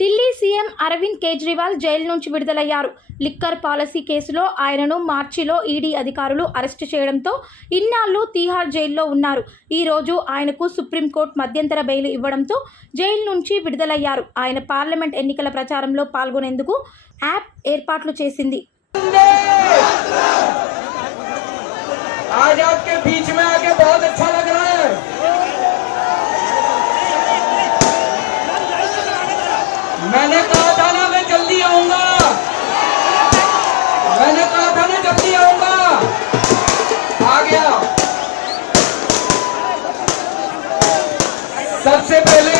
ఢిల్లీ సీఎం అరవింద్ కేజ్రీవాల్ జైలు నుంచి విడుదలయ్యారు. Liquor policy కేసులో ఆయనను మార్చిలో ఈడీ అధికారులు అరెస్టు చేయడంతో ఇన్నాళ్లు తీహార్ జైల్లో ఉన్నారు. ఈ రోజు ఆయనకు సుప్రీంకోర్టు మధ్యంతర బెయిల్ ఇవ్వడంతో జైలు నుంచి విడుదలయ్యారు. ఆయన పార్లమెంట్ ఎన్నికల ప్రచారంలో పాల్గొనేందుకు యాప్ ఏర్పాట్లు చేసింది. मैंने कहा था ना मैं जल्दी आऊंगा, मैंने कहा था ना जल्दी आऊंगा, आ गया। सबसे पहले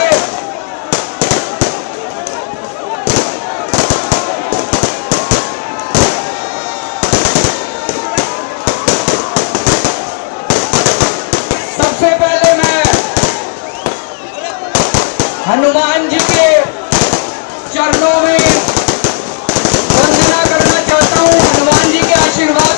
मैं हनुमान जी के चरणों में वंदना करना चाहता हूँ। हनुमान जी के आशीर्वाद